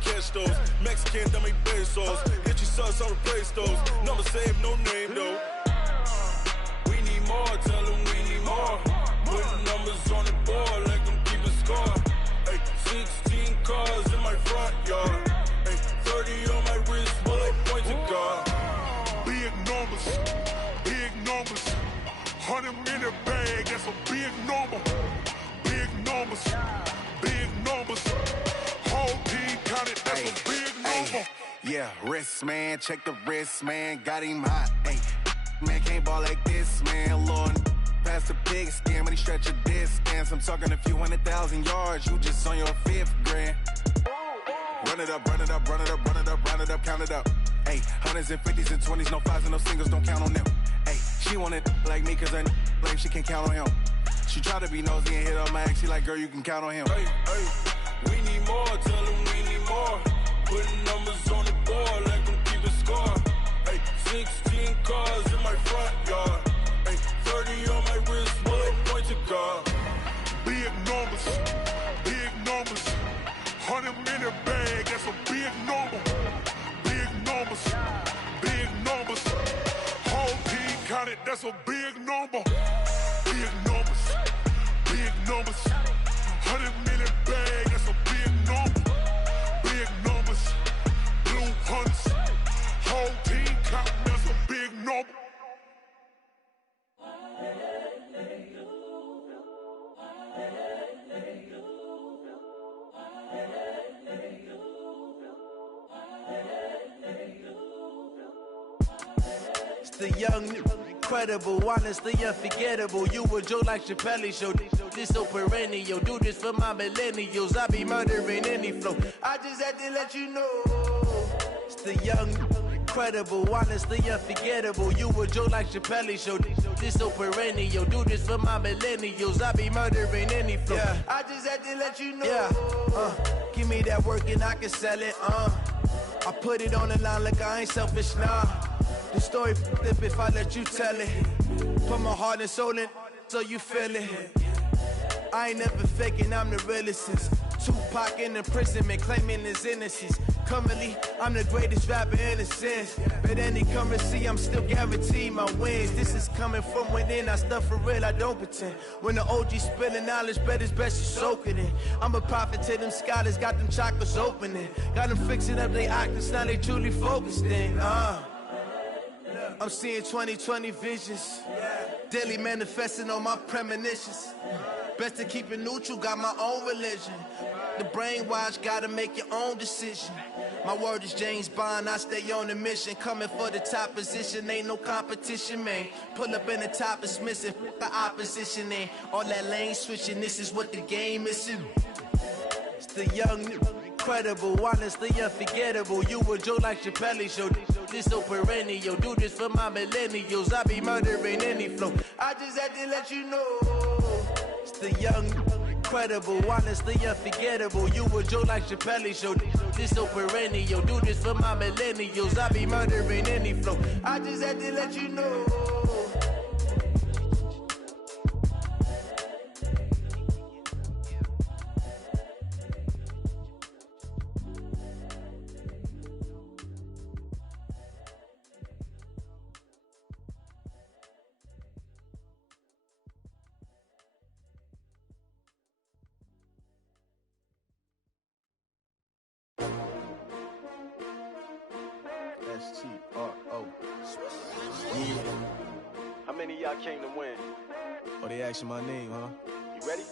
catch those. Mexican dummy pesos. Hit you sus, I'll replace those. Number save, no name though. We need more, tell them we need more. Putting numbers on the board, let them keep a score. Ay, 16 cars in my front yard. Ay, 30 on my wrist, bullet point to God. Big numbers, big numbers. 100 in a bag, that's a big number. Big numbers, big numbers. Whole team counted, that's a big number. Yeah, wrist man, check the wrist man, got him hot. Ay, man can't ball like this, man. Lord, past the big skin, when he stretch a distance. I'm talking a few 100,000 yards, you just on your 5th grand. Run it up, run it up, run it up, run it up, run it up, count it up. Ay, hundreds and 50s and 20s, no 5s and no singles, don't count on them. Ay, she want it like me, cause her blame, she can't count on him. She try to be nosy and hit up my ex, she like, girl, you can count on him. Hey, hey, we need more, tell them we need more. Putting numbers on the board, let them keep a score. Hey, 16 cars in my front yard. Hey, 30 on my wrist, bullet point to God. Big numbers, big numbers. 100 in a bag, that's a big number. Big numbers, big numbers. Whole team counted, that's a big number. Big numbers, big numbers. 100 in a bag, that's a big number. Big numbers, blue hunts. Whole team counting, that's a big number. It's the young, incredible, honestly unforgettable. You a Joe like Chappelle show. This so perennial. Do this for my millennials. I be murdering any flow. I just had to let you know. It's the young, incredible, honestly unforgettable. You a Joe like Chappelle show. This so perennial. Do this for my millennials. I be murdering any flow. Yeah. I just had to let you know. Yeah. Give me that work and I can sell it. I put it on the line like I ain't selfish, nah. The story flip if I let you tell it. Put my heart and soul in so you feel it. I ain't never faking, I'm the realest since Tupac in imprisonment, claiming his innocence. Currently, I'm the greatest rapper in a sense. But any currency, I'm still guaranteed my wins. This is coming from within, I stuff for real, I don't pretend. When the OG spilling knowledge, bet it's best you soak it in. I'm a prophet to them scholars, got them chakras opening. Got them fixing up they octaves, now they truly focused in. I'm seeing 2020 visions, daily manifesting on my premonitions. Best to keep it neutral, got my own religion. The brainwash, gotta make your own decision. My word is James Bond, I stay on the mission. Coming for the top position, ain't no competition, man. Pull up in the top, it's missing, the opposition ain't. All that lane switching, this is what the game is. It's the young, incredible, honestly unforgettable. You a Joe like Chappelle show. This so perennial. Do this for my millennials. I be murdering any flow. I just had to let you know. It's the young, incredible, honestly unforgettable. You a Joe like Chappelle show. This so perennial. Do this for my millennials. I be murdering any flow. I just had to let you know. S1Wk10. How many of y'all came to win? Oh, they asking my name, huh? You ready?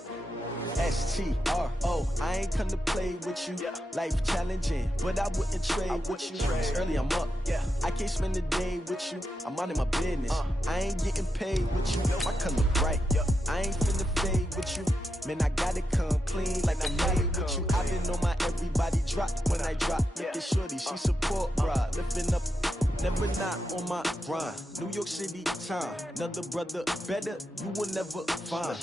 S1Wk10. I ain't come to play with you. Yeah. Life challenging, but I wouldn't trade with you. It's early, I'm up. Yeah. I can't spend the day with you. I'm minding my business. I ain't getting paid with you. My color bright. I ain't finna fade with you. Man, I gotta come clean like I made with you. I been on my everybody drop when I drop. Look at shorty, she support bra. Lifting up, never not on my grind. New York City time, another brother better, you will never find.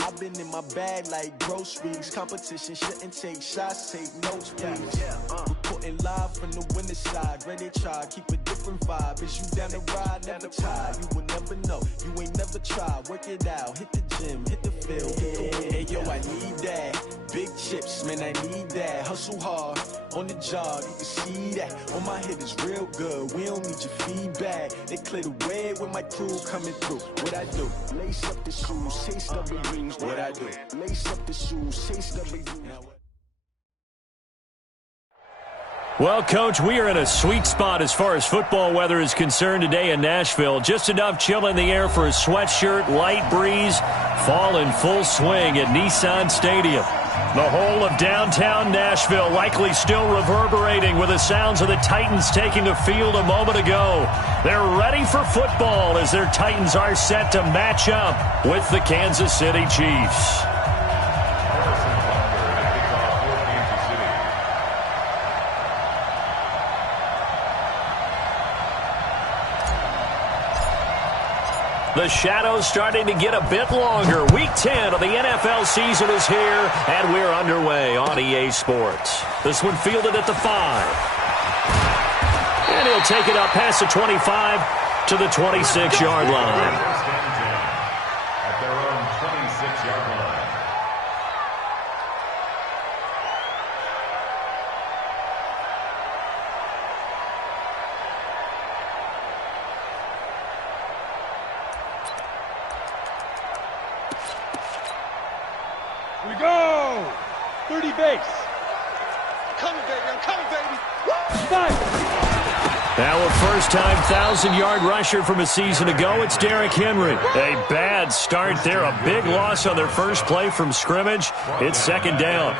I've been in my bag like groceries. Competition shouldn't take shots, take notes, please. Reporting reporting live from the winter side. Ready to try, keep a different vibe. Is you down the ride, never tired. You will never know, you ain't never tried. Work it out, hit the gym, hit the field. Hey, yo, I need that. Big chips, man, I need that. Hustle hard, on the job, you can see that. On my head is real good, we don't need your feedback. They clear the way with my crew coming through. What I do? Lace up the shoes, chase W's. What I do? Lace up the shoes, chase W's. Well, Coach, we are in a sweet spot as far as football weather is concerned today in Nashville. Just enough chill in the air for a sweatshirt, light breeze, fall in full swing at Nissan Stadium. The whole of downtown Nashville likely still reverberating with the sounds of the Titans taking the field a moment ago. They're ready for football as their Titans are set to match up with the Kansas City Chiefs. The shadow's starting to get a bit longer. Week 10 of the NFL season is here, and we're underway on EA Sports. This one fielded at the 5. And he'll take it up past the 25 to the 26-yard line. At their own 26-yard line. We go! 30 base. Coming, baby. I'm coming, baby. Woo! Now a first-time 1,000-yard rusher from a season ago, it's Derrick Henry. A bad start there, a big loss on their first play from scrimmage. It's second down.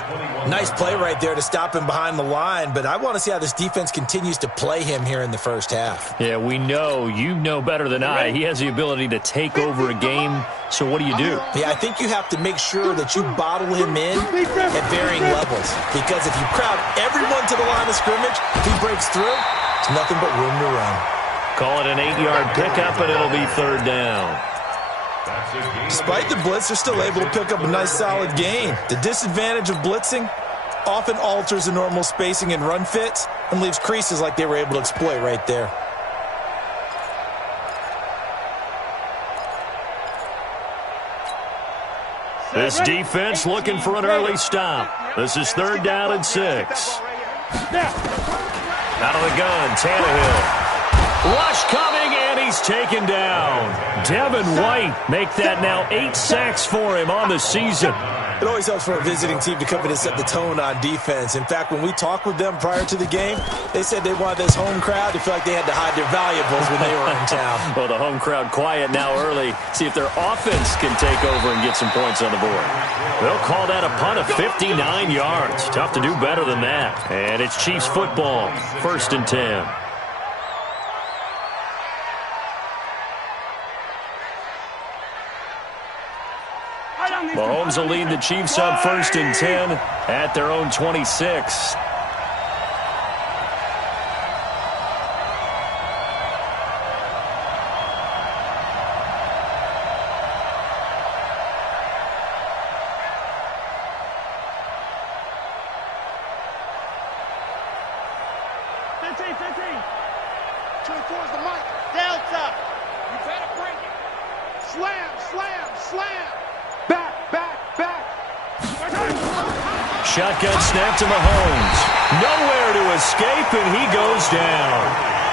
Nice play right there to stop him behind the line, but I want to see how this defense continues to play him here in the first half. Yeah, we know, you know better than I, he has the ability to take over a game, so what do you do? Yeah, I think you have to make sure that you bottle him in at varying levels, because if you crowd everyone to the line of scrimmage, if he breaks through, it's nothing but room to run. Call it an 8-yard pickup, and it'll be third down. Despite the blitz, they're still able to pick up a nice solid gain. The disadvantage of blitzing often alters the normal spacing and run fits and leaves creases like they were able to exploit right there. This defense looking for an early stop. This is third down and 6. Out of the gun, Tannehill. Rush coming, and he's taken down. Devin White make that now 8 sacks for him on the season. It always helps for a visiting team to come in and set the tone on defense. In fact, when we talked with them prior to the game, they said they wanted this home crowd to feel like they had to hide their valuables when they were in town. Well, the home crowd quiet now early. See if their offense can take over and get some points on the board. They'll call that a punt of 59 yards. Tough to do better than that. And it's Chiefs football, 1st and 10. Mahomes will lead the Chiefs up 1st and 10 at their own 26. Shotgun snap to Mahomes. Nowhere to escape, and he goes down.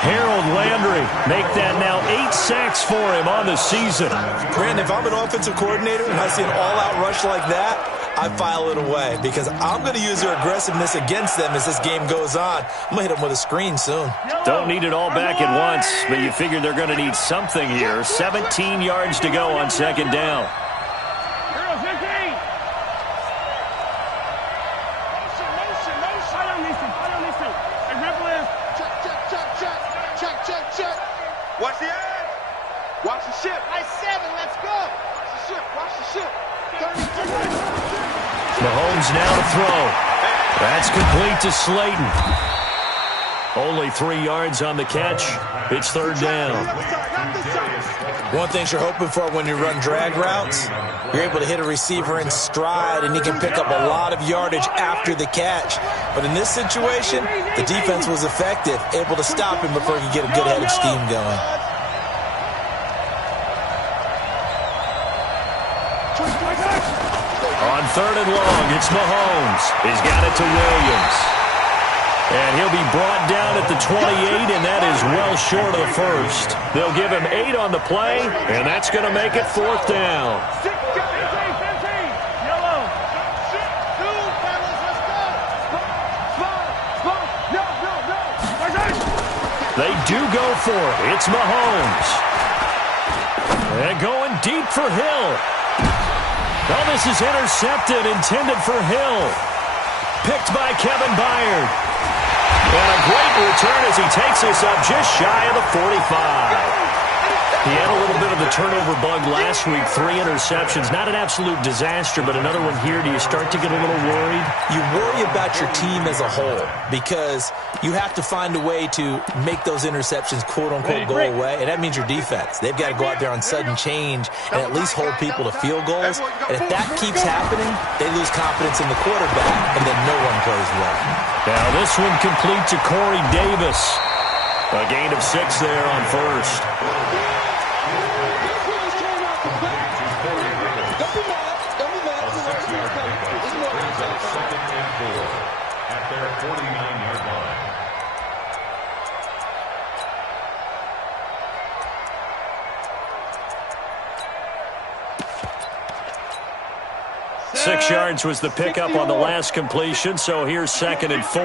Harold Landry make that now 8 sacks for him on the season. Brandon, if I'm an offensive coordinator and I see an all-out rush like that, I file it away because I'm going to use their aggressiveness against them as this game goes on. I'm going to hit them with a screen soon. Don't need it all back at once, but you figure they're going to need something here. 17 yards to go on second down. Watch the edge. Watch the ship. I-7, let's go. Watch the ship. Watch the ship. 32. Mahomes now to throw. That's complete to Slayton. Only 3 yards on the catch. It's third down. One thing you're hoping for when you run drag routes, you're able to hit a receiver in stride, and he can pick up a lot of yardage after the catch. But in this situation, the defense was effective, able to stop him before he could get a good head of steam going. On 3rd and long, it's Mahomes. He's got it to Williams. And he'll be brought down at the 28, and that is well short of the first. They'll give him 8 on the play, and that's going to make it 4th down. They do go for it. It's Mahomes. And going deep for Hill. Oh, this is intercepted, intended for Hill. Picked by Kevin Byard. And a great return as he takes this up just shy of the 45. He had a little bit of the turnover bug last week, 3 interceptions. Not an absolute disaster, but another one here. Do you start to get a little worried? You worry about your team as a whole because you have to find a way to make those interceptions, quote-unquote, go away, and that means your defense. They've got to go out there on sudden change and at least hold people to field goals. And if that keeps happening, they lose confidence in the quarterback, and then no one plays well. Now this one complete to Corey Davis. A gain of 6 there on first. At their 49-yard line. Six yards was the pickup on the last completion, so here's 2nd and 4.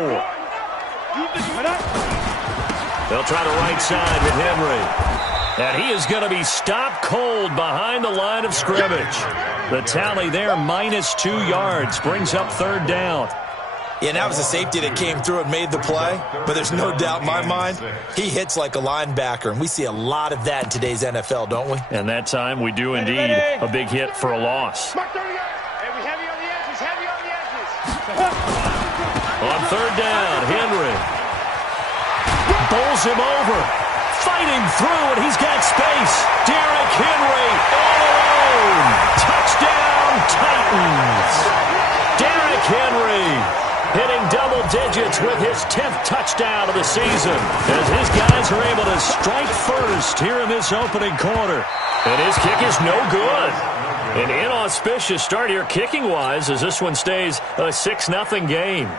They'll try the right side with Henry. And he is going to be stopped cold behind the line of scrimmage. The tally there, -2 yards, brings up 3rd down. Yeah, and that was a safety that came through and made the play, but there's no doubt in my mind he hits like a linebacker, and we see a lot of that in today's NFL, don't we? And that time we do indeed. A big hit for a loss. On 3rd down, Henry bowls him over, fighting through, and he's got space. Derrick Henry all alone. Touchdown, Titans. Derrick Henry hitting double digits with his 10th touchdown of the season as his guys are able to strike first here in this opening quarter. And his kick is no good. An inauspicious start here kicking-wise as this one stays a 6-0 game.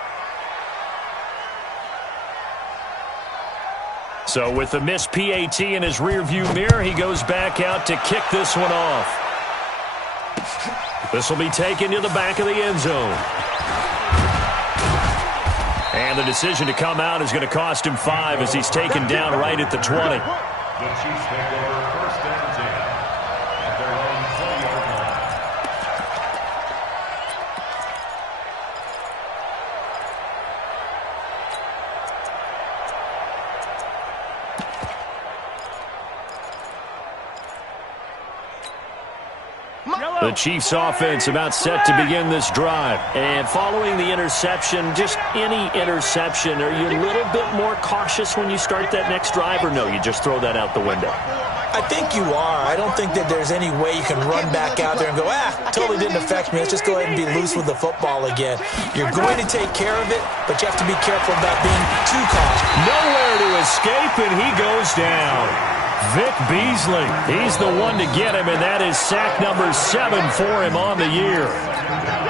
So with the missed PAT in his rearview mirror, he goes back out to kick this one off. This will be taken to the back of the end zone. And the decision to come out is going to cost him 5 as he's taken down right at the 20. The Chiefs take over 1st and 10 at their own 20-yard line. The Chiefs offense about set to begin this drive. And following the interception, just any interception, are you a little bit more cautious when you start that next drive, or no, you just throw that out the window? I think you are. I don't think that there's any way you can run back out there and go, totally didn't affect me. Let's just go ahead and be loose with the football again. You're going to take care of it, but you have to be careful about being too cautious. Nowhere to escape, and he goes down. Vic Beasley, he's the one to get him, and that is sack number 7 for him on the year.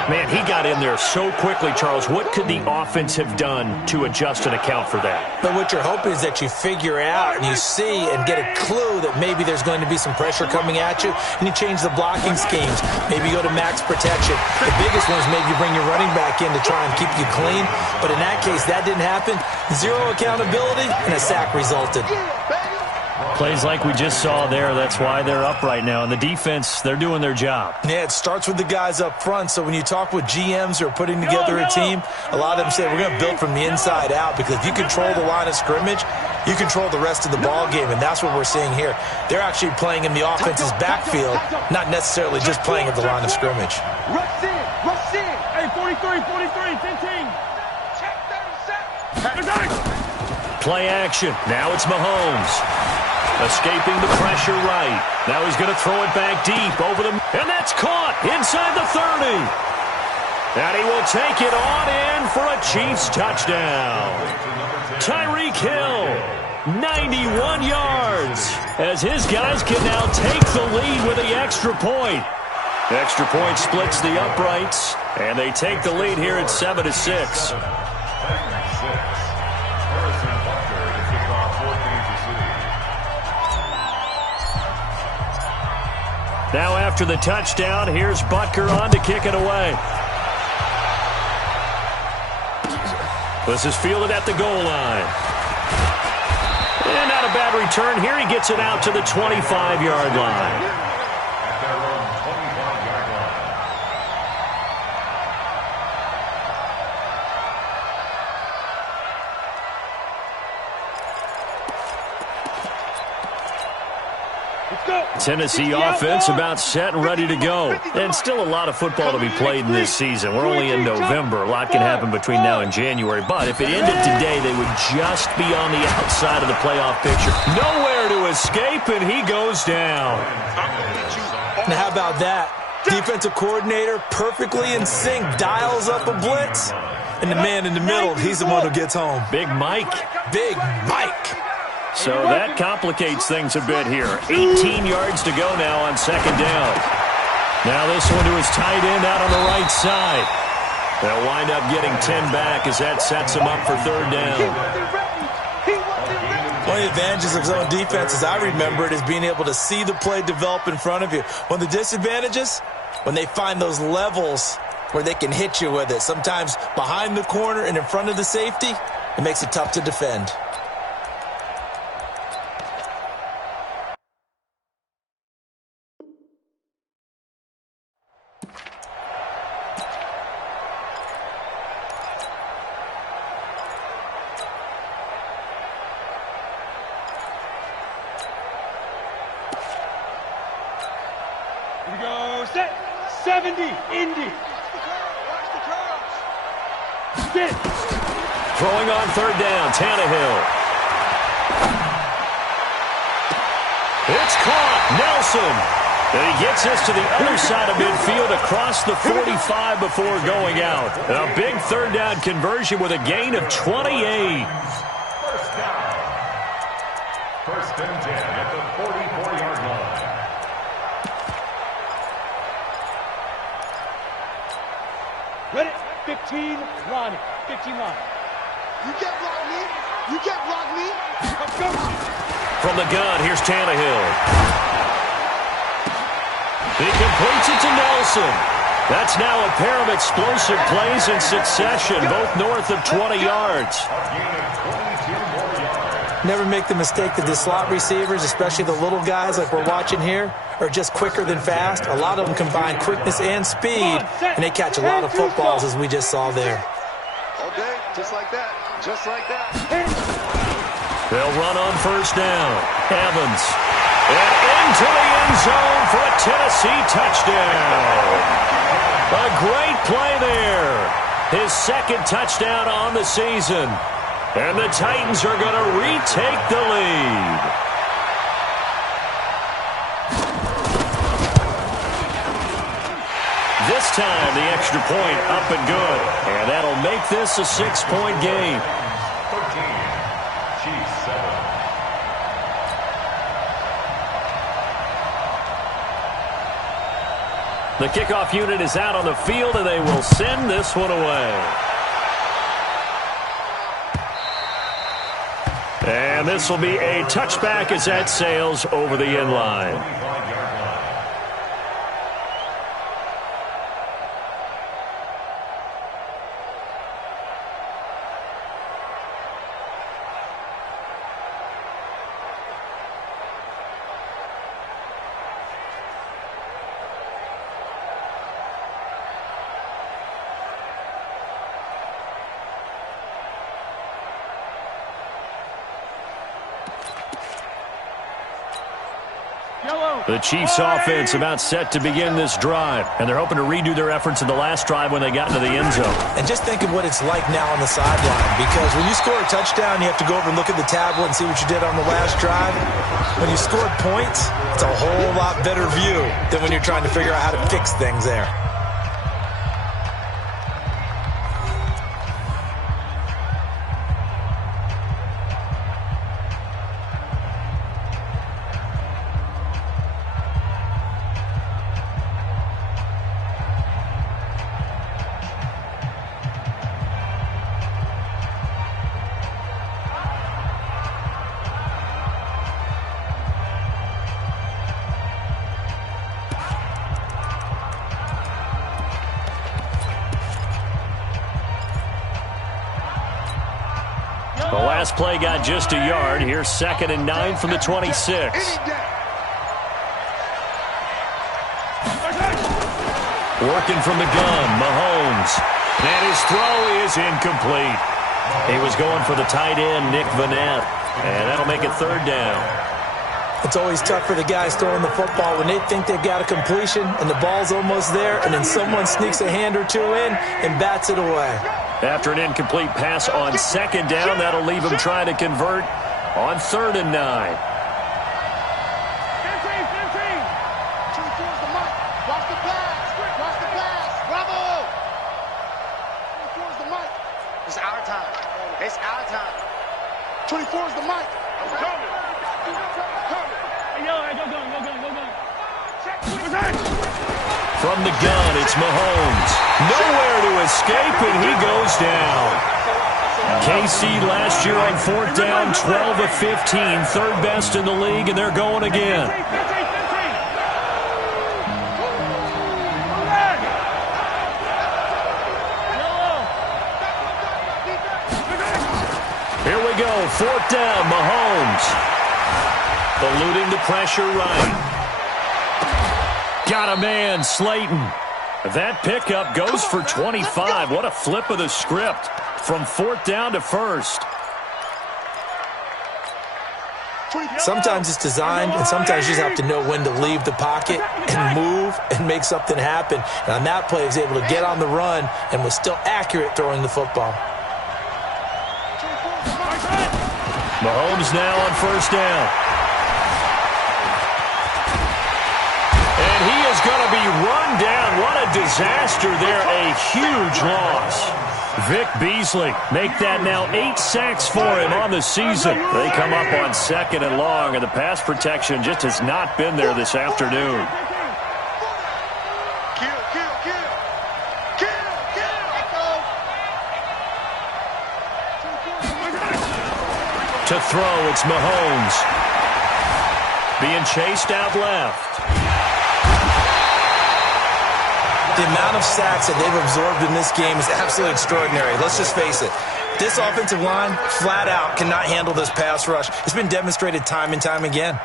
Man, he got in there so quickly, Charles. What could the offense have done to adjust and account for that? But what you're hoping is that you figure out and you see and get a clue that maybe there's going to be some pressure coming at you, and you change the blocking schemes. Maybe you go to max protection. The biggest one is maybe you bring your running back in to try and keep you clean. But in that case, that didn't happen. 0 accountability, and a sack resulted. Plays like we just saw there, that's why they're up right now. And the defense, they're doing their job. Yeah, it starts with the guys up front. So when you talk with GMs who are putting together a team, a lot of them say we're going to build from the inside out, because if you control the line of scrimmage, you control the rest of the ball game, and that's what we're seeing here. They're actually playing in the offense's backfield, not necessarily just playing at the line of scrimmage. Rush in, rush in. Hey, 43, 15. Check 37. Play action. Now it's Mahomes. Escaping the pressure right. Now he's going to throw it back deep over the... And that's caught inside the 30. And he will take it on in for a Chiefs touchdown. Tyreek Hill, 91 yards, as his guys can now take the lead with the extra point. Extra point splits the uprights, and they take the lead here at 7-6. Now after the touchdown, here's Butker on to kick it away. This is fielded at the goal line. And not a bad return here. He gets it out to the 25-yard line. Tennessee offense about set and ready to go. And still a lot of football to be played in this season. We're only in November. A lot can happen between now and January. But if it ended today, they would just be on the outside of the playoff picture. Nowhere to escape, and he goes down. Now how about that? Defensive coordinator perfectly in sync, dials up a blitz. And the man in the middle, he's the one who gets home. Big Mike. Big Mike. So that complicates things a bit here. 18 yards to go now on second down. Now this one to his tight end out on the right side. They'll wind up getting 10 back as that sets him up for third down. One of the advantages of zone defense, as I remember it, is being able to see the play develop in front of you. One of the disadvantages, when they find those levels where they can hit you with it. Sometimes behind the corner and in front of the safety, it makes it tough to defend. Here we go, set, 70, Indy. Sit. Throwing on third down, Tannehill. It's caught, Nelson. And he gets us to the other side of midfield across the 45 before going out. A big third down conversion with a gain of 28. First down. First and 10 at the 44-yard line. Ready? 15, Ronnie. 15 line. You can't block me. You can't block me. Let's go. From the gun, here's Tannehill. He completes it to Nelson. That's now a pair of explosive plays in succession, both north of 20 yards. Never make the mistake that the slot receivers, especially the little guys like we're watching here, are just quicker than fast. A lot of them combine quickness and speed, and they catch a lot of footballs, as we just saw there. Okay, just like that. Just like that. They'll run on first down. Evans. And into the end zone for a Tennessee touchdown. A great play there. His second touchdown on the season. And the Titans are going to retake the lead. This time, the extra point up and good. And that'll make this a 6-point game. 13, Chiefs 7. The kickoff unit is out on the field, and they will send this one away. And this will be a touchback as that sails over the end line. The Chiefs offense about set to begin this drive, and they're hoping to redo their efforts in the last drive when they got into the end zone. And just think of what it's like now on the sideline, because when you score a touchdown, you have to go over and look at the tablet and see what you did on the last drive. When you scored points, it's a whole lot better view than when you're trying to figure out how to fix things there. The last play got just a yard. Here's 2nd and 9 from the 26. Working from the gun, Mahomes. And his throw is incomplete. He was going for the tight end, Nick Vanette. And that'll make it 3rd down. It's always tough for the guys throwing the football when they think they've got a completion and the ball's almost there, and then someone sneaks a hand or two in and bats it away. After an incomplete pass on 2nd down, that'll leave him trying to convert on 3rd and 9. It's our time. It's our time. 24 is the mic. I'm coming. From the gun, it's Mahomes. Nowhere to escape, and he goes down. KC last year on 4th down, 12 of 15, 3rd best in the league, and they're going again. Here we go, 4th down, Mahomes. Eluding the pressure right. Got a man, Slayton. That pickup goes for 25. What a flip of the script from 4th down to 1st. Sometimes it's designed, and sometimes you just have to know when to leave the pocket and move and make something happen. And on that play, he was able to get on the run and was still accurate throwing the football. Mahomes now on 1st down. And he is going to be run down. What a disaster there. A huge loss. Vic Beasley make that now 8 sacks for him on the season. They come up on 2nd and long, and the pass protection just has not been there this afternoon. To throw, it's Mahomes. Being chased out left. The amount of sacks that they've absorbed in this game is absolutely extraordinary. Let's just face it. This offensive line, flat out, cannot handle this pass rush. It's been demonstrated time and time again.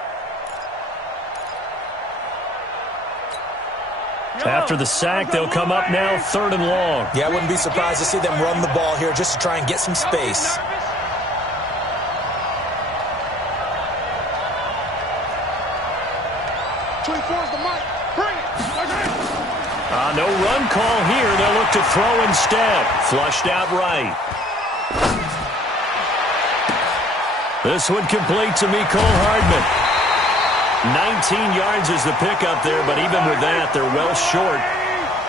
After the sack, they'll come up now 3rd and long. Yeah, I wouldn't be surprised to see them run the ball here just to try and get some space. No run call here. They'll look to throw instead. Flushed out right. This one complete to Mecole Hardman. 19 yards is the pickup there, but even with that, they're well short.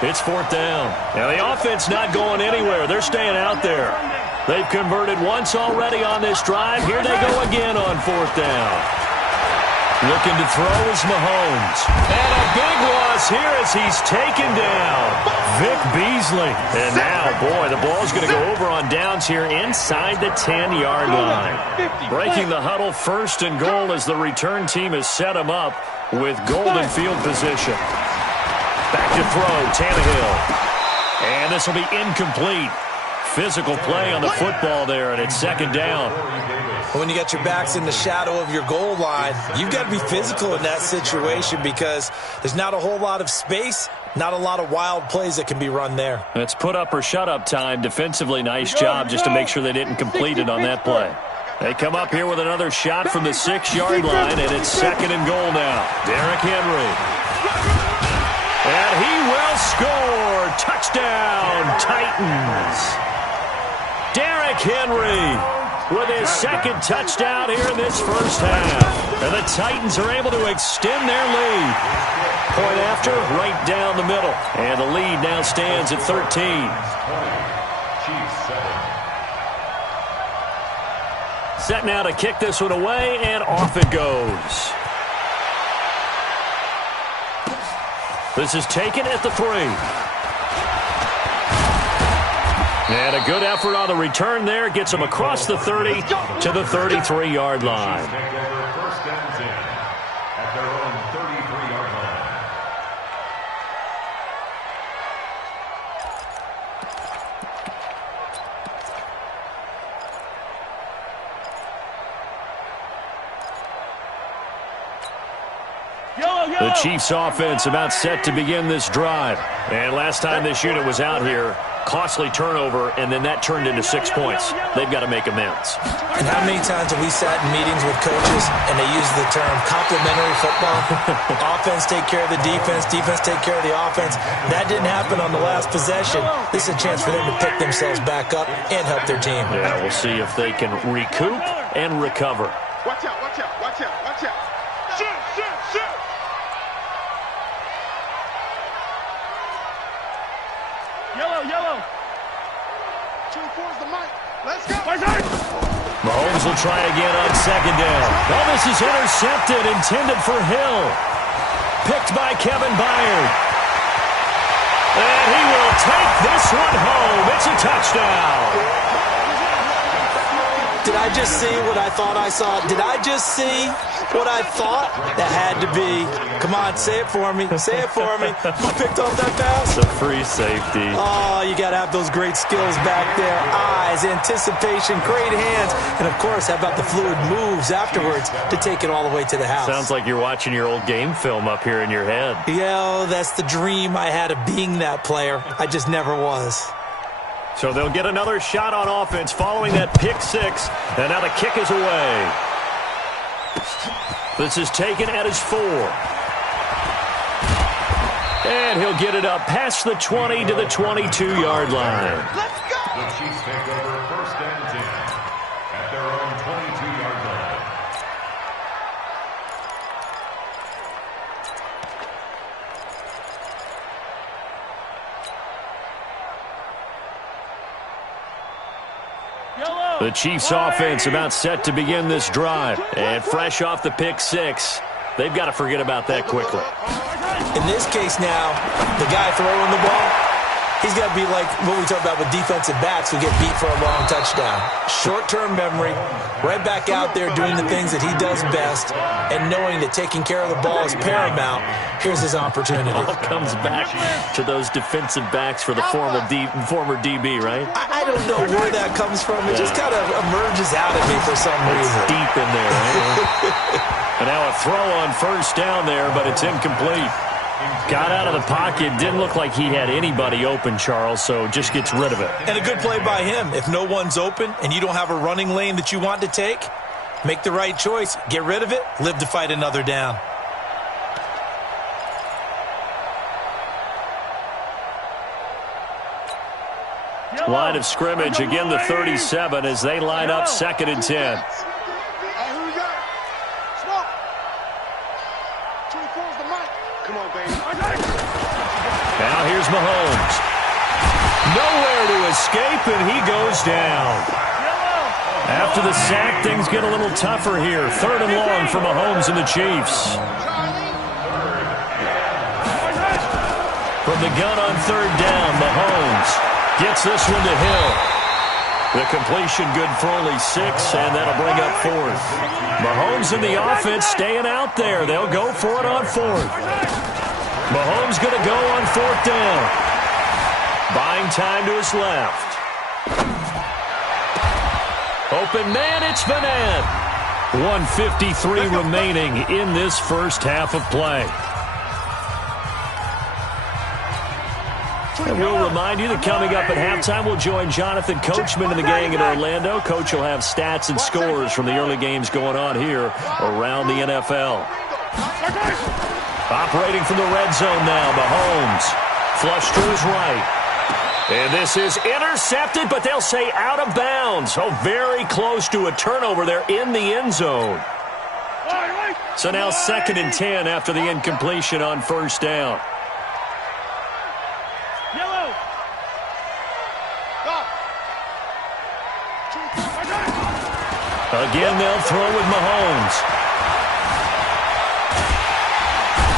It's 4th down. Now, the offense not going anywhere. They're staying out there. They've converted once already on this drive. Here they go again on 4th down. Looking to throw is Mahomes. And a big loss here as he's taken down. Vic Beasley. And now, boy, the ball's going to go over on downs here inside the 10-yard line. Breaking the huddle, 1st and goal as the return team has set him up with golden field position. Back to throw, Tannehill. And this will be incomplete. Physical play on the football there, and it's 2nd down. When you got your backs in the shadow of your goal line, you've got to be physical in that situation because there's not a whole lot of space, not a lot of wild plays that can be run there. It's put up or shut up time. Defensively, nice job just to make sure they didn't complete it on that play. They come up here with another shot from the 6-yard line, and it's 2nd and goal now. Derrick Henry. And he will score. Touchdown, Titans. Derrick Henry with his 2nd touchdown here in this first half. And the Titans are able to extend their lead. Point after, right down the middle. And the lead now stands at 13. Set now to kick this one away, and off it goes. This is taken at the 3. And a good effort on the return there. Gets him across the 30 to the 33-yard line. Chiefs offense about set to begin this drive. And last time this unit was out here, costly turnover, and then that turned into 6 points. They've got to make amends. And how many times have we sat in meetings with coaches and they use the term complementary football? Offense take care of the defense, defense take care of the offense. That didn't happen on the last possession. This is a chance for them to pick themselves back up and help their team. Yeah, we'll see if they can recoup and recover. Watch out, watch out, watch out, watch out. Shoot, shoot, shoot. Yellow, yellow. 2-4's the mic. Let's go. Mahomes will try again on second down. Oh, this is intercepted, intended for Hill. Picked by Kevin Byard. And he will take this one home. It's a touchdown. Did I just see what I thought I saw? Did I just see what I thought? That had to be. Come on, say it for me. Say it for me. Who picked off that pass? It's a free safety. Oh, you got to have those great skills back there. Eyes, anticipation, great hands. And, of course, how about the fluid moves afterwards to take it all the way to the house? Sounds like you're watching your old game film up here in your head. Yeah, that's the dream I had of being that player. I just never was. So they'll get another shot on offense following that pick six. And now the kick is away. This is taken at his 4. And he'll get it up past the 20 to the 22-yard line. Let's go. The Chiefs take over 1st and 10 at their own 22-yard line. The Chiefs offense about set to begin this drive. And fresh off the pick six, they've got to forget about that quickly. In this case now, the guy throwing the ball, he's got to be like what we talk about with defensive backs who get beat for a long touchdown. Short-term memory, right back out there doing the things that he does best, and knowing that taking care of the ball is paramount. Here's his opportunity. All comes back to those defensive backs for the former DB, right? I don't know where that comes from. It just kind of emerges out at me for some reason. It's deep in there, right? And now a throw on first down there, but it's incomplete. Got out of the pocket. Didn't look like he had anybody open, Charles, so just gets rid of it. And a good play by him. If no one's open and you don't have a running lane that you want to take, make the right choice. Get rid of it. Live to fight another down. Line of scrimmage, again the 37 as they line up 2nd and 10. Hey, who we got? Smoke. 2-4's the mic. Come on, baby. Now here's Mahomes. Nowhere to escape, and he goes down. After the sack, things get a little tougher here. 3rd and long for Mahomes and the Chiefs. From the gun on 3rd down, Mahomes gets this one to Hill. The completion good for only 6, and that'll bring up 4th. Mahomes and the offense staying out there. They'll go for it on 4th. Mahomes going to go on 4th down. Buying time to his left. Open man, it's Vanette. 1:53 remaining in this first half of play. And we'll remind you that coming up at halftime, we'll join Jonathan Coachman and the gang in Orlando. Coach will have stats and scores from the early games going on here around the NFL. Operating from the red zone now, Mahomes. Flush to his right. And this is intercepted, but they'll say out of bounds. So very close to a turnover there in the end zone. So now 2nd and 10 after the incompletion on 1st down. Again, they'll throw with Mahomes.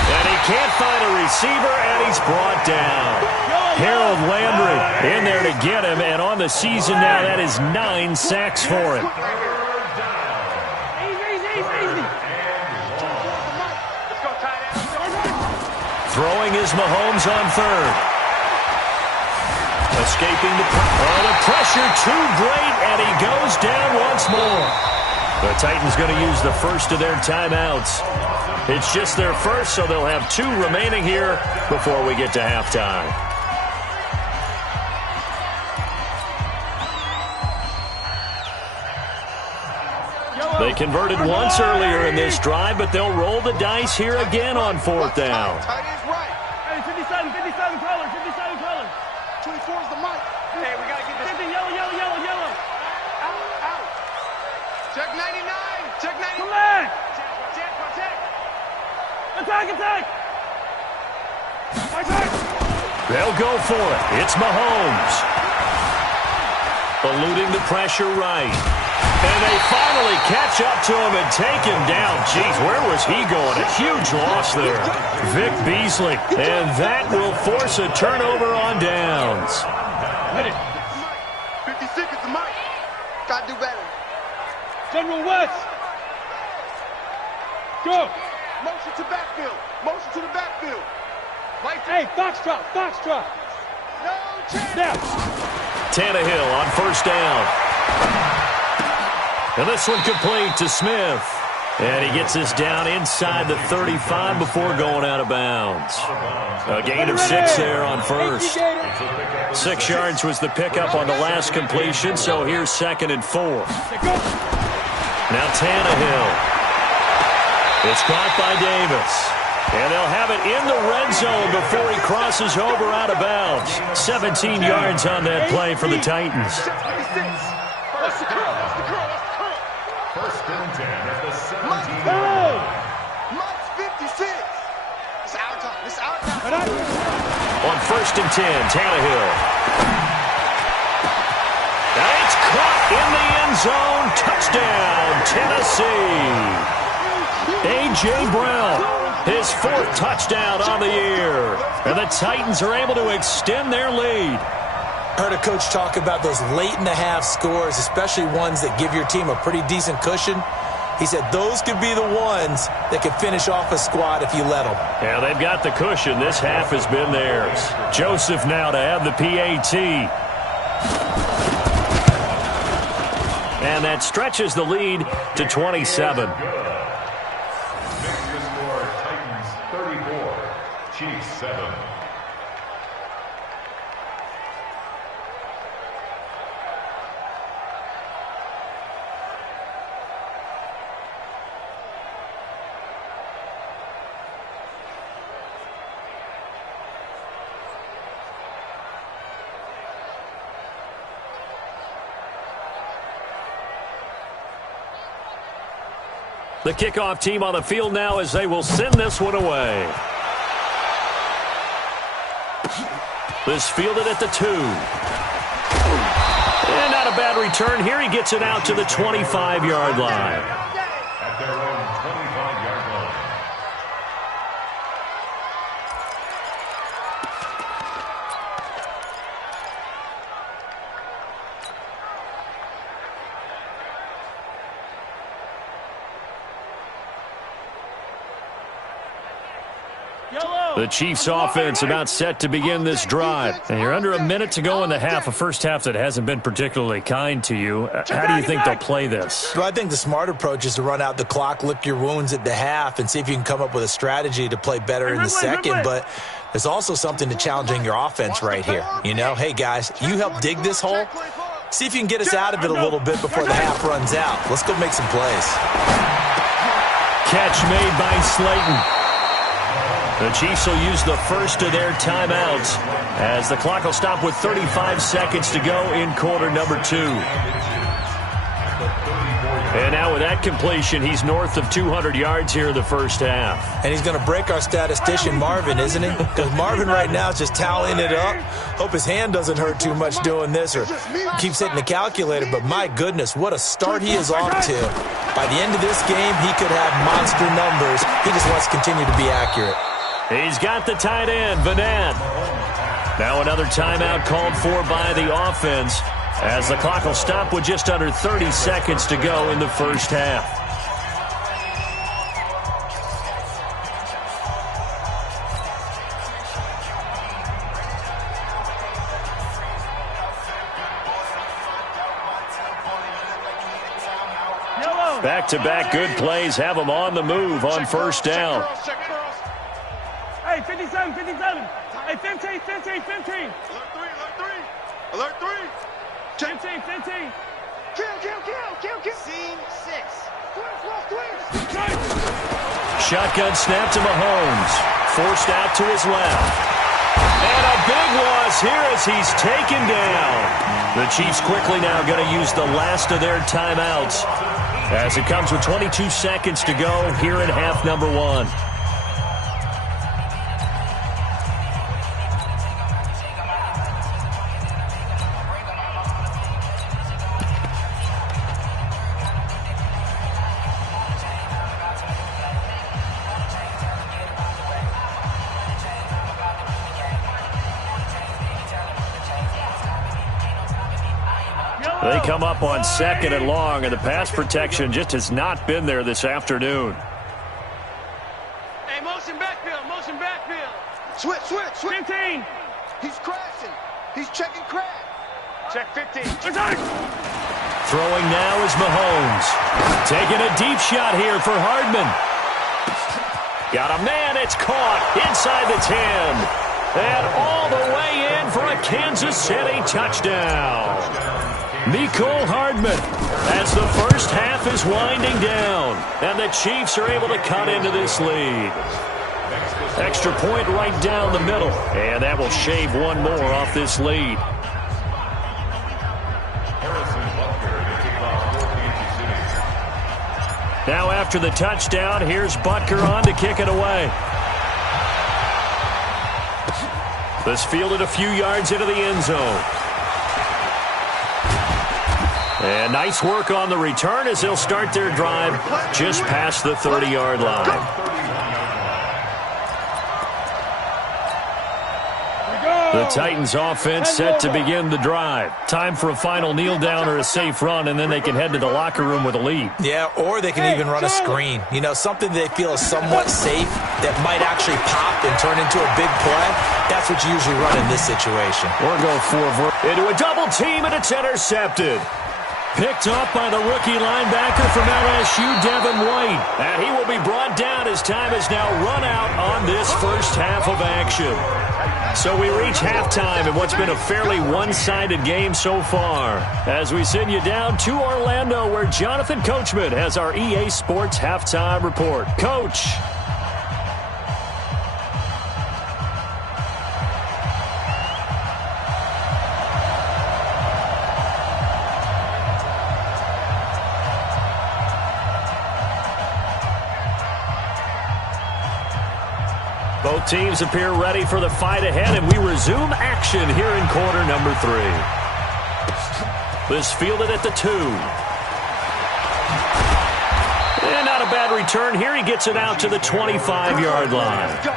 And he can't find a receiver, and he's brought down. Harold Landry in there to get him, and on the season now, that is 9 sacks for him. Throwing is Mahomes on 3rd. Escaping the pressure, too great, and he goes down once more. The Titans going to use the first of their timeouts. It's just their first, so they'll have 2 remaining here before we get to halftime. They converted once earlier in this drive, but they'll roll the dice here again on 4th down. Tight end's right. Hey, 57 color. 24 is the mic. Hey, we got to get this. 50, yellow. Out. Check 99. Check 99. Come back. Check. Attack. They'll go for it. It's Mahomes. Eluding the pressure right. And they finally catch up to him and take him down. Jeez, where was he going? A huge loss there. Vic Beasley. And that will force a turnover on downs. 56 is the mic. Got to do better. General West. Go. Motion to backfield. Motion to the backfield. Right. Hey, foxtrot. No chance. Now. Tannehill on 1st down. And this one complete to Smith. And he gets this down inside the 35 before going out of bounds. A gain of 6 there on 1st. 6 yards was the pickup on the last completion, so here's 2nd and 4. Now Tannehill. It's caught by Davis. And they'll have it in the red zone before he crosses over out of bounds. 17 yards on that play for the Titans. That's the curl. 1st and 10 at the 17. Mike's 56. It's our time. On 1st and 10, Tannehill. And it's caught in the end zone. Touchdown, Tennessee. A.J. Brown. His 4th touchdown on the year. And the Titans are able to extend their lead. Heard a coach talk about those late-in-the-half scores, especially ones that give your team a pretty decent cushion. He said those could be the ones that could finish off a squad if you let them. Yeah, they've got the cushion. This half has been theirs. Joseph now to have the PAT. And that stretches the lead to 27. Chiefs 7. The kickoff team on the field now as they will send this one away. This fielded at the 2. And not a bad return here. He gets it out to the 25-yard line. At their own 25-yard line. The Chiefs offense about set to begin this drive. And you're under a minute to go in the half, a first half that hasn't been particularly kind to you. How do you think they'll play this? Well, I think the smart approach is to run out the clock, lick your wounds at the half, and see if you can come up with a strategy to play better in the second. But there's also something to challenging your offense right here. You know, hey, guys, you help dig this hole. See if you can get us out of it a little bit before the half runs out. Let's go make some plays. Catch made by Slayton. The Chiefs will use the first of their timeouts as the clock will stop with 35 seconds to go in quarter number 2. And now with that completion, he's north of 200 yards here in the first half. And he's going to break our statistician, Marvin, isn't he? Because Marvin right now is just toweling it up. Hope his hand doesn't hurt too much doing this or keeps hitting the calculator. But my goodness, what a start he is off to. By the end of this game, he could have monster numbers. He just wants to continue to be accurate. He's got the tight end, Vanette. Now another timeout called for by the offense as the clock will stop with just under 30 seconds to go in the first half. Yellow. Back-to-back good plays have them on the move on first down. Hey, 57, 57. Hey, 15, 15, 15. Alert 3. 15, 15. Kill. Scene 6. Twins. Shotgun snap to Mahomes. Forced out to his left. And a big loss here as he's taken down. The Chiefs quickly now going to use the last of their timeouts as it comes with 22 seconds to go here in half number 1. They come up on 2nd and long, and the pass protection just has not been there this afternoon. Hey, motion backfield. Switch. 15. He's crashing. He's checking crash. Check 15. Throwing now is Mahomes. Taking a deep shot here for Hardman. Got a man, it's caught inside the 10. And all the way in for a Kansas City touchdown. Mecole Hardman as the first half is winding down. And the Chiefs are able to cut into this lead. Extra point right down the middle. And that will shave one more off this lead. Now after the touchdown, here's Butker on to kick it away. This fielded a few yards into the end zone. And nice work on the return as they'll start their drive just past the 30-yard line. The Titans offense set to begin the drive. Time for a final kneel down or a safe run, and then they can head to the locker room with a lead. Yeah, or they can even run a screen. You know, something they feel is somewhat safe that might actually pop and turn into a big play. That's what you usually run in this situation. We're going forward into a double team, and it's intercepted. Picked up by the rookie linebacker from LSU, Devin White. And he will be brought down as time is now run out on this first half of action. So we reach halftime in what's been a fairly one-sided game so far. As we send you down to Orlando, where Jonathan Coachman has our EA Sports halftime report. Coach. Both teams appear ready for the fight ahead, and we resume action here in quarter number 3. This fielded at the 2. And not a bad return here. He gets it out to the 25-yard line. Let's go.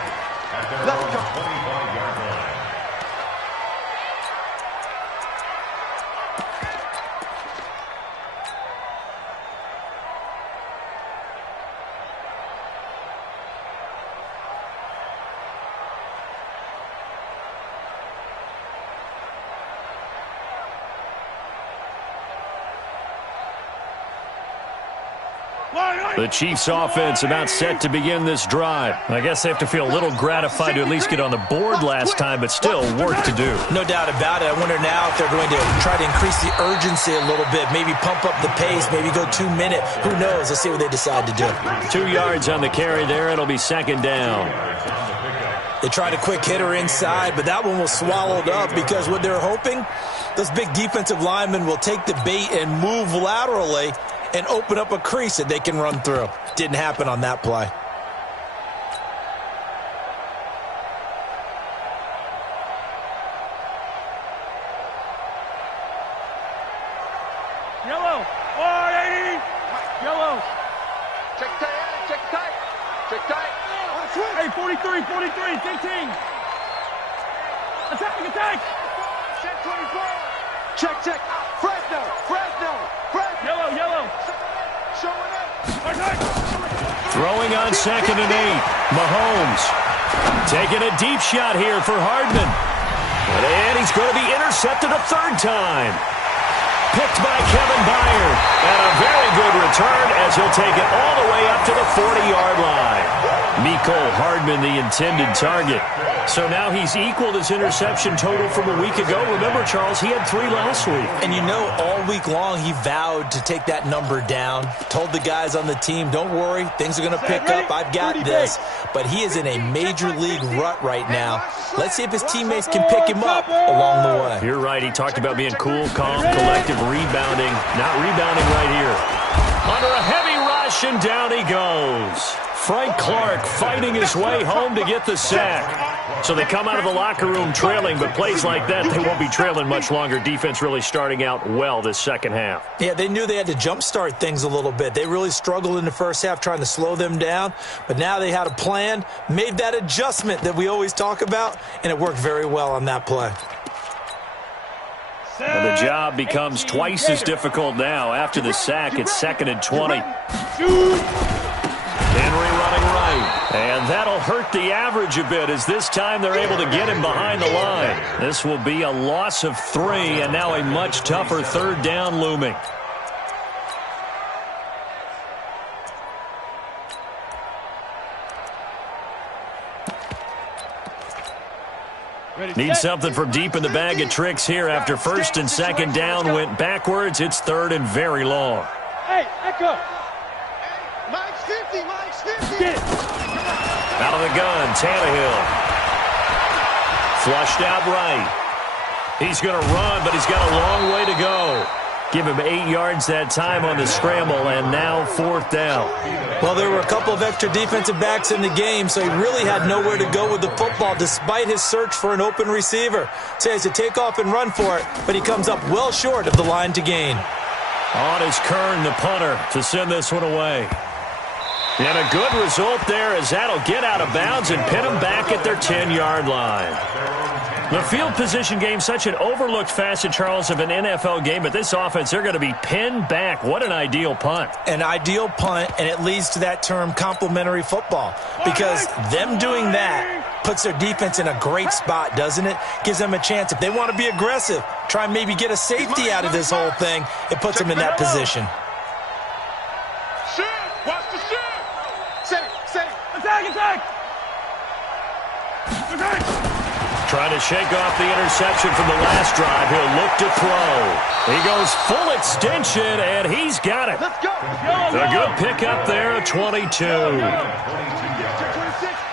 The Chiefs offense about set to begin this drive. I guess they have to feel a little gratified to at least get on the board last time, but still work to do. No doubt about it. I wonder now if they're going to try to increase the urgency a little bit, maybe pump up the pace, maybe go 2 minute. Who knows? Let's see what they decide to do. 2 yards on the carry there. It'll be second down. They tried a quick hitter inside, but that one was swallowed up because what they're hoping, those big defensive linemen will take the bait and move laterally and open up a crease that they can run through. Didn't happen on that play. Yellow. 480. Yellow. Check tight. Hey, 43, 15. Attack. Check 24. Check. Fresno. Yellow. Showing up. Throwing on 2nd and 8. Mahomes taking a deep shot here for Hardman. And he's going to be intercepted a third time. Picked by Kevin Byard. And a very good return as he'll take it all the way up to the 40-yard line. Mecole Hardman, the intended target. So now he's equaled his interception total from a week ago. Remember, Charles, he had 3 last week. And you know, all week long he vowed to take that number down. Told the guys on the team, don't worry, things are going to pick up. I've got this. But he is in a major league rut right now. Let's see if his teammates can pick him up along the way. You're right. He talked about being cool, calm, collective, rebounding. Not rebounding right here. Under a heavy rush, and down he goes. Frank Clark fighting his way home to get the sack. So they come out of the locker room trailing, but plays like that, they won't be trailing much longer. Defense really starting out well this second half. Yeah, they knew they had to jumpstart things a little bit. They really struggled in the first half trying to slow them down, but now they had a plan, made that adjustment that we always talk about, and it worked very well on that play. And the job becomes twice as difficult now. After the sack, it's 2nd and 20. Henry running right. And that'll hurt the average a bit as this time they're able to get him behind the line. This will be a loss of 3 and now a much tougher 3rd down looming. Need something from deep in the bag of tricks here after 1st and 2nd down went backwards. It's 3rd and very long. Hey, Echo. Mike's 50, Mike's 50. Out of the gun, Tannehill. Flushed out right. He's going to run, but he's got a long way to go. Give him 8 yards that time on the scramble, and now 4th down. Well, there were a couple of extra defensive backs in the game, so he really had nowhere to go with the football despite his search for an open receiver. So he has to take off and run for it, but he comes up well short of the line to gain. On is Kern, the punter, to send this one away. And a good result there as that'll get out of bounds and pin them back at their 10-yard line. The field position game, such an overlooked facet, Charles, of an NFL game, but this offense, they're going to be pinned back. What an ideal punt. An ideal punt, and it leads to that term complementary football, because them doing that puts their defense in a great spot, doesn't it? Gives them a chance. If they want to be aggressive, try and maybe get a safety out of this whole thing, it puts them in that position. Shoot! Watch the shoot! Say. Attack! Trying to shake off the interception from the last drive. He'll look to throw. He goes full extension, and he's got it. Let's go! A good pickup there, a 22.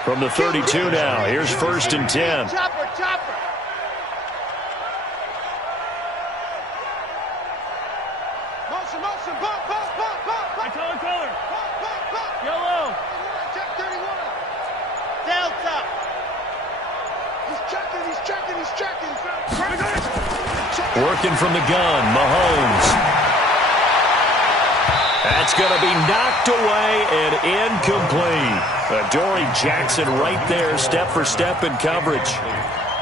From the 32 now, here's 1st and 10. Chopper! Motion, bump! Color. Bump! Yellow. Check 31. Delta. He's checking. Working from the gun, Mahomes. That's going to be knocked away and incomplete. Adoree Jackson right there, step for step in coverage.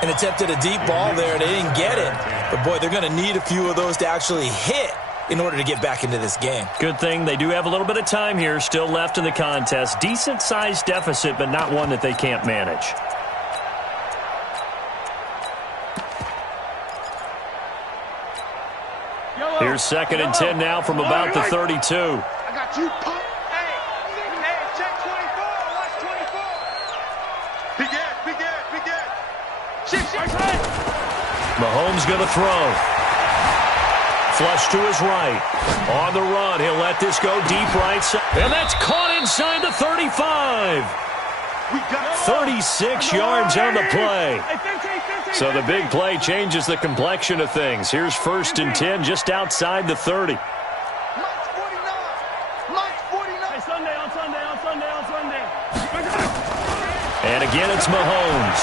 And attempted a deep ball there. They didn't get it. But, boy, they're going to need a few of those to actually hit in order to get back into this game. Good thing they do have a little bit of time here still left in the contest. Decent-sized deficit, but not one that they can't manage. Here's 2nd and 10 now from about the 32. I got you, pump. Hey, check 24. Watch 24. Be good. Shit. Mahomes going to throw. Flush to his right. On the run, he'll let this go deep right side. And that's caught inside the 35. 36 yards on the play. So the big play changes the complexion of things. Here's 1st and 10 just outside the 30. Mike's 49. Hey, Sunday. And again, it's Mahomes.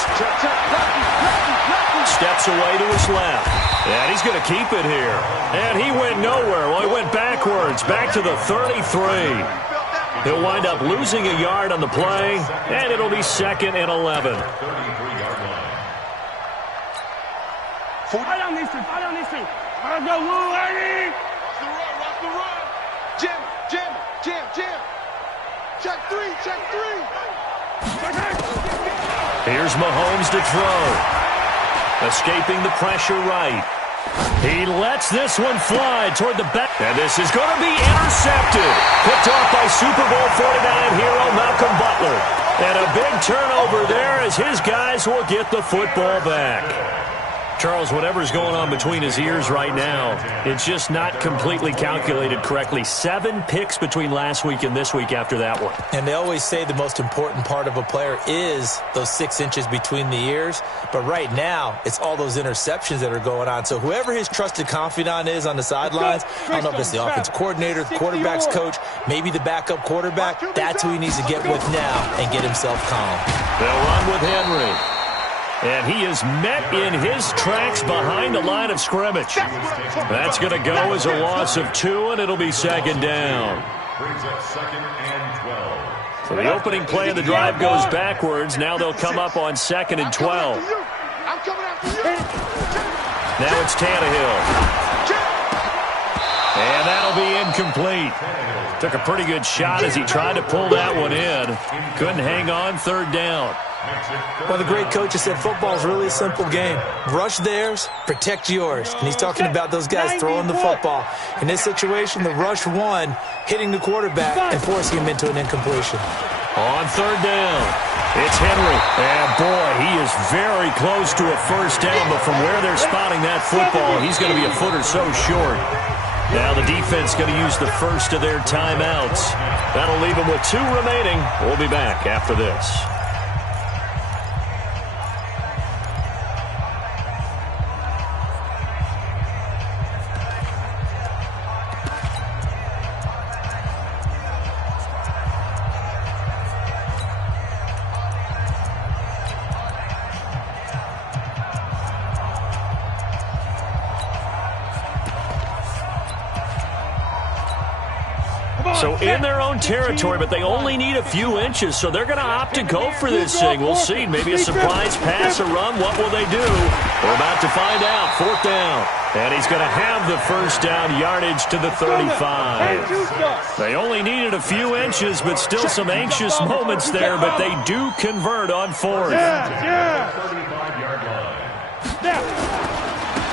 Steps away to his left. And he's going to keep it here. And he went nowhere. Well, he went backwards, back to the 33. He'll wind up losing a yard on the play, and it'll be 2nd and 11. Fight down these two. Let's go, Woo, lady. Watch the run. Jim. Check three. Here's Mahomes to throw. Escaping the pressure right. He lets this one fly toward the back. And this is going to be intercepted. Picked off by Super Bowl 49 hero Malcolm Butler. And a big turnover there as his guys will get the football back. Charles, whatever's going on between his ears right now, it's just not completely calculated correctly. 7 picks between last week and this week after that one. And they always say the most important part of a player is those 6 inches between the ears. But right now, it's all those interceptions that are going on. So whoever his trusted confidant is on the sidelines, I don't know if it's the offensive coordinator, the quarterback's coach, maybe the backup quarterback, that's who he needs to get with now and get himself calm. They'll run with Henry. And he is met in his tracks behind the line of scrimmage. That's going to go as a loss of 2, and it'll be second down. Brings up 2nd and 12. So the opening play of the drive goes backwards. Now they'll come up on 2nd and 12. Now it's Tannehill. And that'll be incomplete. Took a pretty good shot as he tried to pull that one in. Couldn't hang on, 3rd down. Well, the great coach has said football is really a simple game. Rush theirs, protect yours. And he's talking about those guys throwing the football. In this situation, the rush one, hitting the quarterback and forcing him into an incompletion. On 3rd down, it's Henry. And, boy, he is very close to a first down. But from where they're spotting that football, he's going to be a foot or so short. Now the defense going to use the first of their timeouts. That'll leave them with 2 remaining. We'll be back after this. So in their own territory, but they only need a few inches, so they're going to opt to go for this thing. We'll see. Maybe a surprise pass, a run. What will they do? We're about to find out. 4th down. And he's going to have the first down yardage to the 35. They only needed a few inches, but still some anxious moments there, but they do convert on 4th.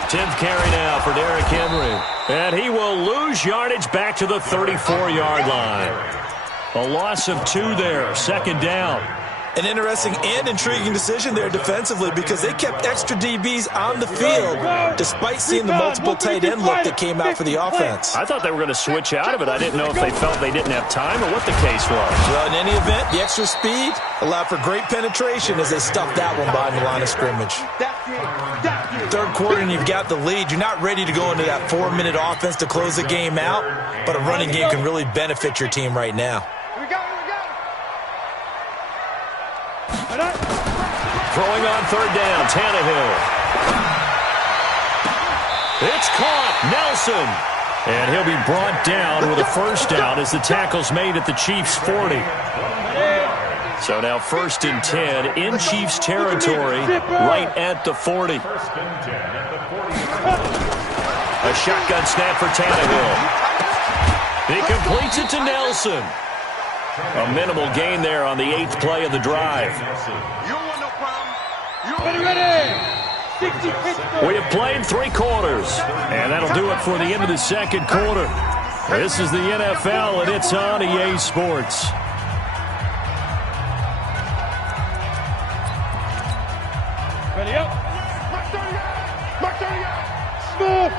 10th carry now for Derrick Henry. And he will lose yardage back to the 34-yard line. A loss of 2 there, 2nd down. An interesting and intriguing decision there defensively because they kept extra DBs on the field despite seeing the multiple tight end look that came out for the offense. I thought they were going to switch out of it. I didn't know if they felt they didn't have time or what the case was. Well, in any event, the extra speed allowed for great penetration as they stuffed that one behind the line of scrimmage. 3rd quarter and you've got the lead. You're not ready to go into that 4-minute offense to close the game out, but a running game can really benefit your team right now. Throwing on 3rd down, Tannehill. It's caught, Nelson. And he'll be brought down with a first down as the tackle's made at the Chiefs' 40. So now 1st and 10 in Chiefs territory, right at the 40. A shotgun snap for Tannehill. He completes it to Nelson. A minimal gain there on the 8th play of the drive. We have played 3 quarters, and that'll do it for the end of the 2nd quarter. This is the NFL, and it's on EA Sports. Ready up. Smooth.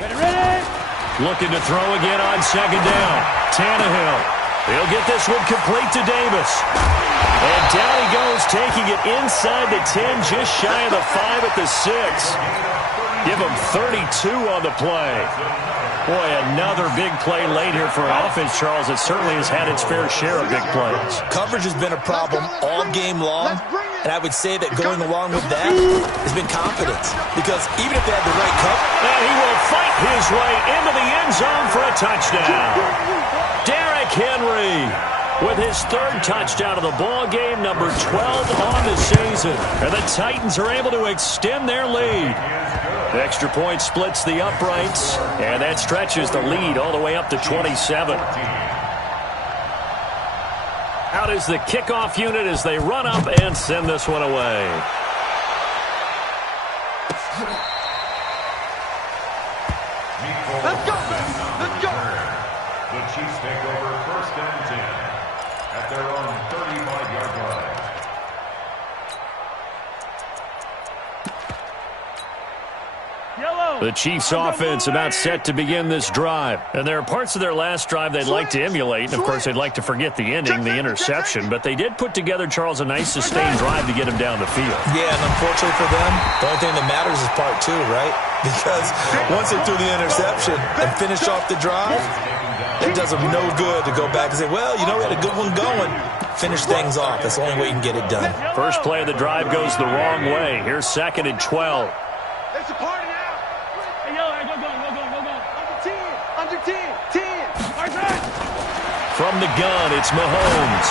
Ready. Looking to throw again on 2nd down. Tannehill. He'll get this one complete to Davis. And down he goes, taking it inside the 10, just shy of the 5 at the 6. Give him 32 on the play. Boy, another big play late here for an offense, Charles. It certainly has had its fair share of big plays. Coverage has been a problem all game long, and I would say that going along with that has been confidence. Because even if they had the right cover, and he will fight his way into the end zone for a touchdown. Derrick Henry with his 3rd touchdown of the ball game, number 12 on the season. And the Titans are able to extend their lead. The extra point splits the uprights, and that stretches the lead all the way up to 27. Out is the kickoff unit as they run up and send this one away. Let's go, man. Let's go. The Chiefs take over 1st and 10 at their own 35-yard line. The Chiefs offense about set to begin this drive. And there are parts of their last drive they'd like to emulate. And, of course, they'd like to forget the ending, the interception. But they did put together, Charles, a nice sustained drive to get him down the field. Yeah, and unfortunately for them, the only thing that matters is part 2, right? Because once they threw the interception and finished off the drive, it does them no good to go back and say, well, you know, we had a good one going. Finish things off. That's the only way you can get it done. First play of the drive goes the wrong way. Here's 2nd and 12. It's a party now. Hey, yo, go. Under 10. From the gun, it's Mahomes.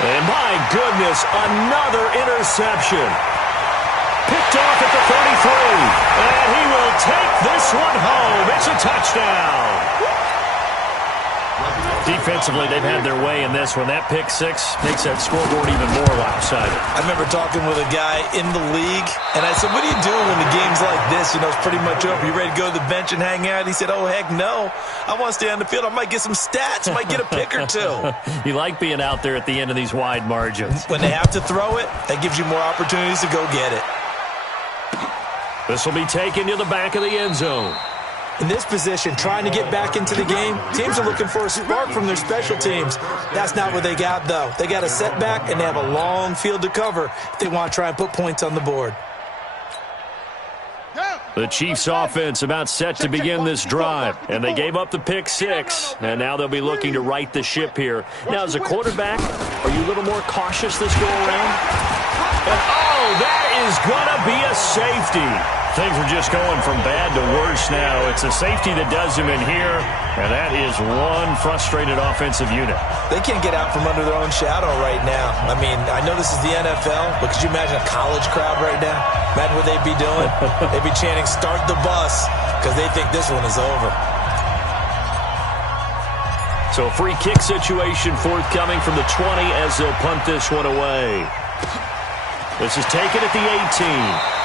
And my goodness, another interception. Picked off at the 33. And he will take this one home. It's a touchdown. Defensively, they've had their way in this one. That pick 6 makes that scoreboard even more lopsided. I remember talking with a guy in the league, and I said, what do you do when the game's like this? You know, it's pretty much over. You ready to go to the bench and hang out? He said, oh, heck no. I want to stay on the field. I might get some stats. I might get a pick or 2. You like being out there at the end of these wide margins. When they have to throw it, that gives you more opportunities to go get it. This will be taken to the back of the end zone. In this position, trying to get back into the game, teams are looking for a spark from their special teams. That's not what they got, though. They got a setback, and they have a long field to cover if they want to try and put points on the board. The Chiefs offense about set to begin this drive, and they gave up the pick 6, and now they'll be looking to right the ship here. Now, as a quarterback, are you a little more cautious this go-around? And, oh, that is going to be a safety. Things are just going from bad to worse now. It's a safety that does him in here, and that is one frustrated offensive unit. They can't get out from under their own shadow right now. I mean, I know this is the NFL, but could you imagine a college crowd right now? Imagine what they'd be doing. They'd be chanting, start the bus, because they think this one is over. So a free kick situation forthcoming from the 20 as they'll punt this one away. This is taken at the 18.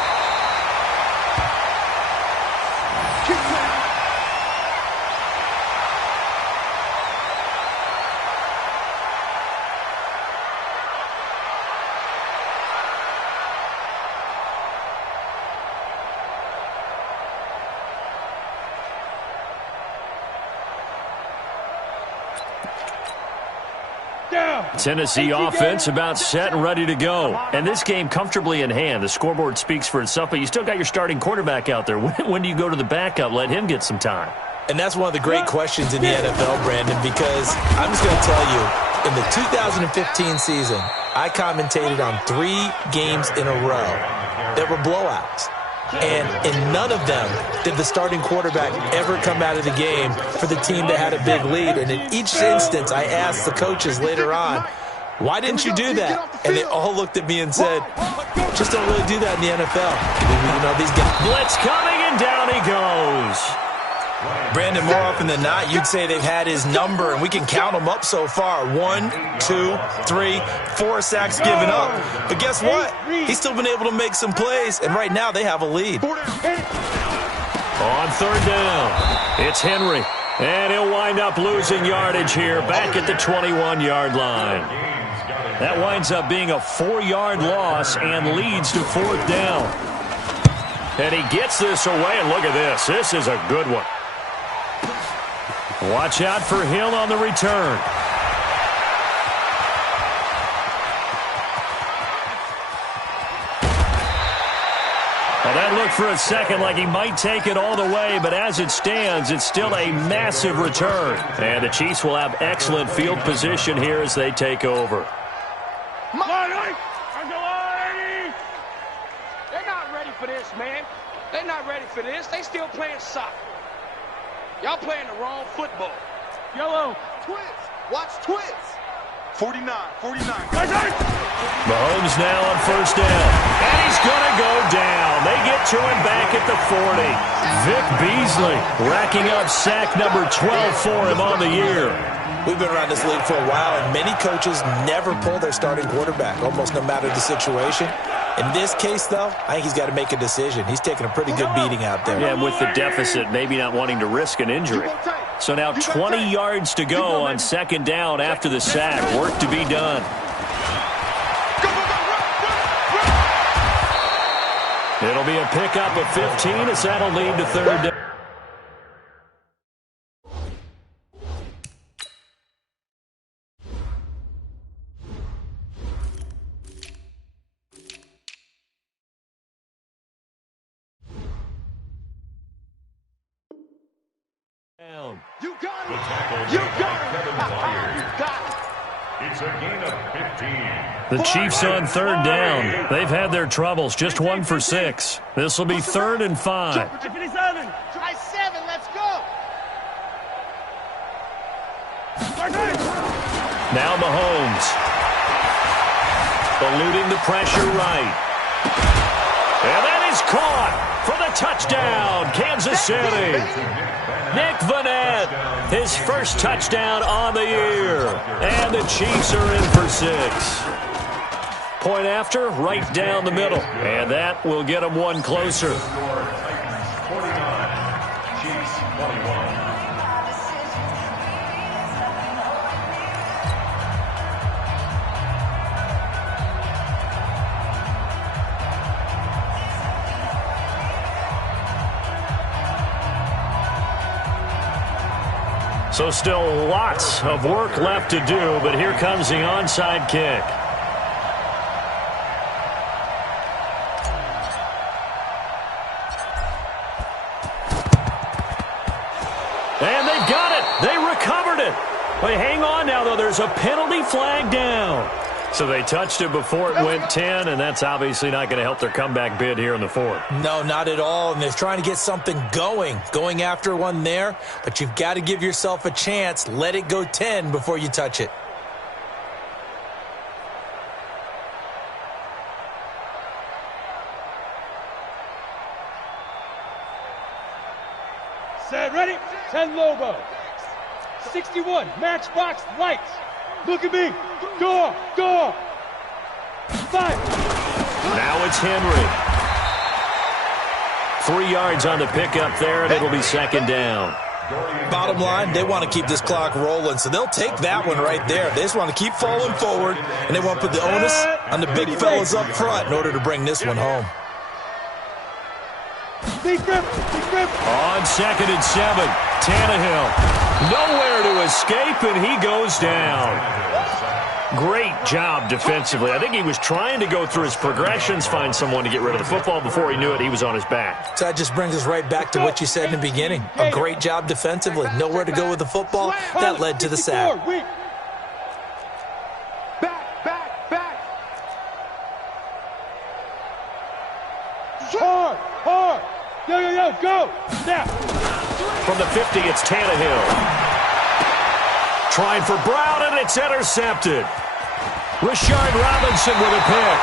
Tennessee offense about set and ready to go. And this game comfortably in hand. The scoreboard speaks for itself, but you still got your starting quarterback out there. When do you go to the backup? Let him get some time. And that's one of the great questions in the NFL, Brandon, because I'm just going to tell you, in the 2015 season, I commentated on 3 games in a row that were blowouts. And in none of them did the starting quarterback ever come out of the game for the team that had a big lead. And in each instance, I asked the coaches later on, why didn't you do that? And they all looked at me and said, just don't really do that in the NFL. You know, these guys. Blitz coming, and down he goes. Brandon, more often than not, you'd say they've had his number, and we can count them up so far. 1, 2, 3, 4 sacks given up. But guess what? He's still been able to make some plays, and right now they have a lead. On 3rd down, it's Henry, and he'll wind up losing yardage here back at the 21-yard line. That winds up being a 4-yard loss and leads to 4th down. And he gets this away, and look at this. This is a good one. Watch out for Hill on the return. Well, that looked for a second like he might take it all the way, but as it stands, it's still a massive return. And the Chiefs will have excellent field position here as they take over. They're not ready for this, man. They're not ready for this. They still playing soccer. Y'all playing the wrong football. Yellow. Twins. Watch Twins. 49. Mahomes now on 1st down. And he's going to go down. They get to him back at the 40. Vic Beasley racking up sack number 12 for him on the year. We've been around this league for a while, and many coaches never pull their starting quarterback, almost no matter the situation. In this case, though, I think he's got to make a decision. He's taking a pretty good beating out there. Yeah, with the deficit, maybe not wanting to risk an injury. So now 20 yards to go on second down after the sack. Work to be done. It'll be a pickup of 15 as that'll lead to third down. You got it. You got it. You got it. It's a gain of 15. The Chiefs on third down. They've had their troubles. Just 1 for 6. This will be 3rd and 5. Try 7. Let's go. Now Mahomes. Eluding the pressure right. And that is caught for the touchdown, Kansas City. Nick Vannett, his first touchdown on the year. And the Chiefs are in for 6. Point after, right down the middle. And that will get them one closer. Titans 49, Chiefs 21. So still lots of work left to do, but here comes the onside kick. And they've got it. They recovered it. But hang on now, though. There's a penalty flag down. So they touched it before it went 10, and that's obviously not going to help their comeback bid here in the 4th. No, not at all, and they're trying to get something going after one there, but you've got to give yourself a chance. Let it go 10 before you touch it. Set, ready? 10 Lobo. 61, matchbox lights. Look at me. Go. 5. Now it's Henry. 3 yards on the pickup there, and it'll be 2nd down. Bottom line, they want to keep this clock rolling, so they'll take that one right there. They just want to keep falling forward, and they want to put the onus on the big fellas up front in order to bring this one home. On 2nd and 7, Tannehill. Nowhere to escape, and he goes down. Great job defensively. I think he was trying to go through his progressions, find someone to get rid of the football. Before he knew it, he was on his back. So that just brings us right back to what you said in the beginning. A great job defensively. Nowhere to go with the football. That led to the sack. Back. Hard. Yo, go. Now. From the 50, it's Tannehill. Trying for Brown, and it's intercepted. Rashard Robinson with a pick.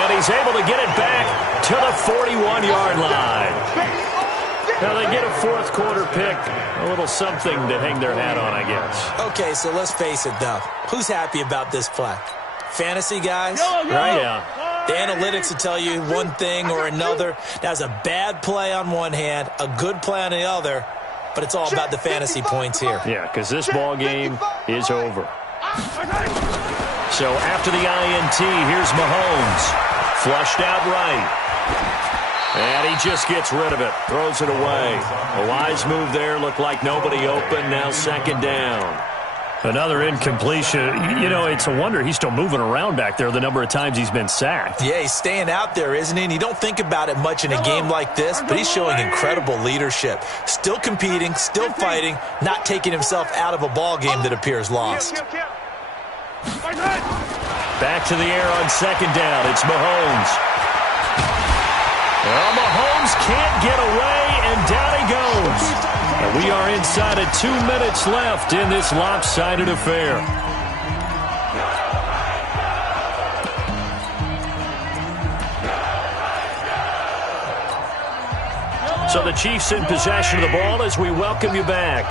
And he's able to get it back to the 41-yard line. Now they get a 4th quarter pick. A little something to hang their hat on, I guess. Okay, so let's face it, though. Who's happy about this play? Fantasy guys, right? Yeah. The analytics will tell you one thing or another. That's a bad play on one hand, a good play on the other, but it's all about the fantasy points here. Yeah, because this ball game is over. So after the INT, here's Mahomes. Flushed out right. And he just gets rid of it. Throws it away. A wise move there. Looked like nobody open. Now 2nd down. Another incompletion. You know, it's a wonder he's still moving around back there the number of times he's been sacked. Yeah, he's staying out there, isn't he? And you don't think about it much in a game like this, but he's showing incredible leadership. Still competing, still fighting, not taking himself out of a ball game that appears lost. Back to the air on 2nd down. It's Mahomes. Well, Mahomes can't get away, and down he goes. And we are inside of 2 minutes left in this lopsided affair. So the Chiefs in possession of the ball as we welcome you back.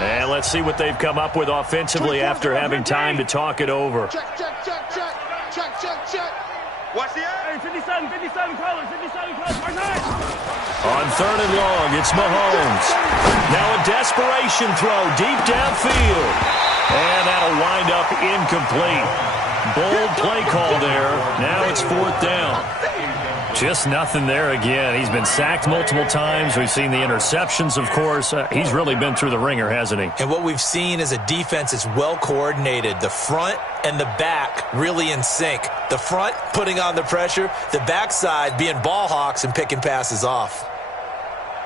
And let's see what they've come up with offensively after having time to talk it over. Check. Watch the edge. Hey, 57 colors, 57 colors. On 3rd and long, it's Mahomes. Now a desperation throw deep downfield. And that'll wind up incomplete. Bold play call there. Now it's 4th down. Just nothing there again. He's been sacked multiple times. We've seen the interceptions, of course. He's really been through the ringer, hasn't he? And what we've seen is a defense that's well coordinated. The front and the back really in sync. The front putting on the pressure. The backside being ball hawks and picking passes off.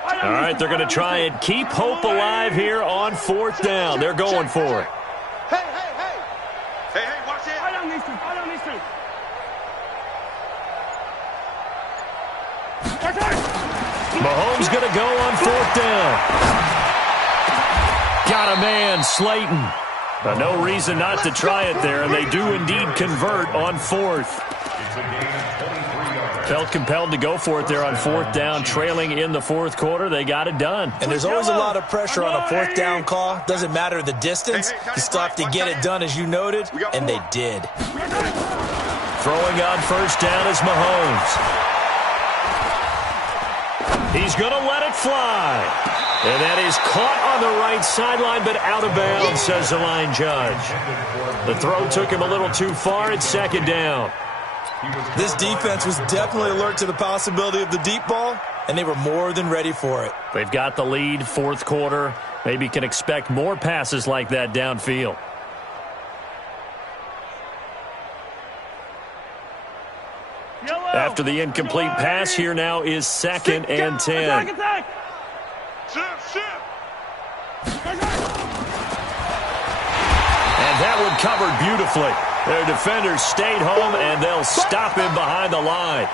All right, they're going to try and keep hope alive here on 4th down. They're going for it. Hey, watch it. I don't need to. Mahomes going to go on 4th down. Got a man, Slayton. But no reason not to try it there, and they do indeed convert on 4th. Felt compelled to go for it there on 4th down, trailing in the 4th quarter. They got it done. And there's always a lot of pressure on a 4th down call. Doesn't matter the distance. You still have to get it done, as you noted, and they did. Throwing on 1st down is Mahomes. He's going to let it fly. And that is caught on the right sideline, but out of bounds, says the line judge. The throw took him a little too far. It's 2nd down. This defense was definitely alert to the possibility of the deep ball, and they were more than ready for it. They've got the lead, 4th quarter. Maybe can expect more passes like that downfield. After the incomplete pass, here now is 2nd and 10. And that one covered beautifully. Their defenders stayed home, and they'll stop him behind the line.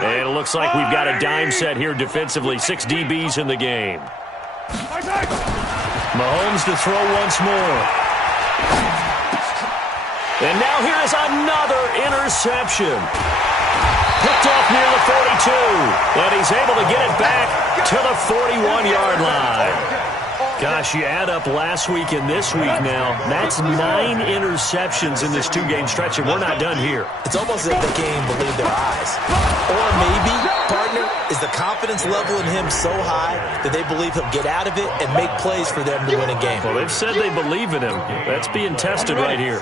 And it looks like we've got a dime set here defensively. 6 DBs in the game. Mahomes to throw once more. And now here is another interception. Picked off near the 42. And he's able to get it back to the 41-yard line. Gosh, you add up last week and this week now. That's 9 interceptions in this 2-game stretch, and we're not done here. It's almost as if the game believed their eyes. Or maybe, partner, is the confidence level in him so high that they believe he'll get out of it and make plays for them to win a game. Well, they've said they believe in him. That's being tested right here.